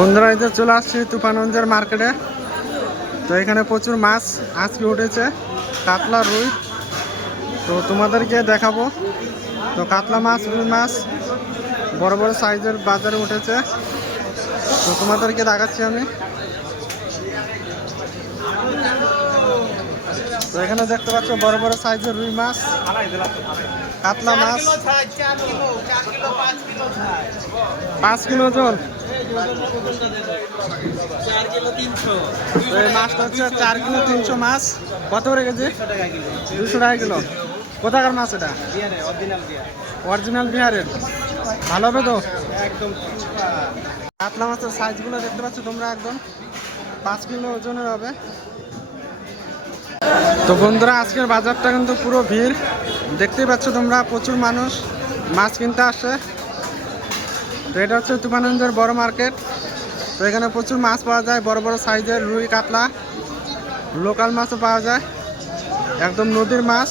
বন্ধুরা এই যে চলে আসছি তুফানগঞ্জের মার্কেটে। তো এখানে প্রচুর মাছ আজকে উঠেছে, কাতলা রুই। তো তোমাদেরকে দেখাবো। তো কাতলা মাছ, রুই মাছ বড় বড় সাইজের বাজারে উঠেছে। তো তোমাদেরকে দেখাচ্ছি আমি। তো এখানে দেখতে পাচ্ছ বড় বড় সাইজের রুই মাছ, কাতলা মাছ 5 কিলো ওজন। এই মাছটা হচ্ছে 4 কিলো 300 মাছ। কত করে কেজি? 200 টাকা কিলো। কোথাকার মাছ এটা? অরিজিনাল বিহারের। ভালো হবে তো একদম। কাতলা মাছের সাইজগুলো দেখতে পাচ্ছ তোমরা, একদম 5 কিলো ওজনের হবে। তো বন্ধুরা আজকের বাজারটা কিন্তু পুরো ভিড়, দেখতেই পাচ্ছ তোমরা, প্রচুর মানুষ মাছ কিনতে আসছে। তো এটা হচ্ছে তুফানগঞ্জের বড় মার্কেট। তো এখানে প্রচুর মাছ পাওয়া যায়, বড় বড় সাইজের রুই, কাতলা, লোকাল মাছও পাওয়া যায়, একদম নদীর মাছ।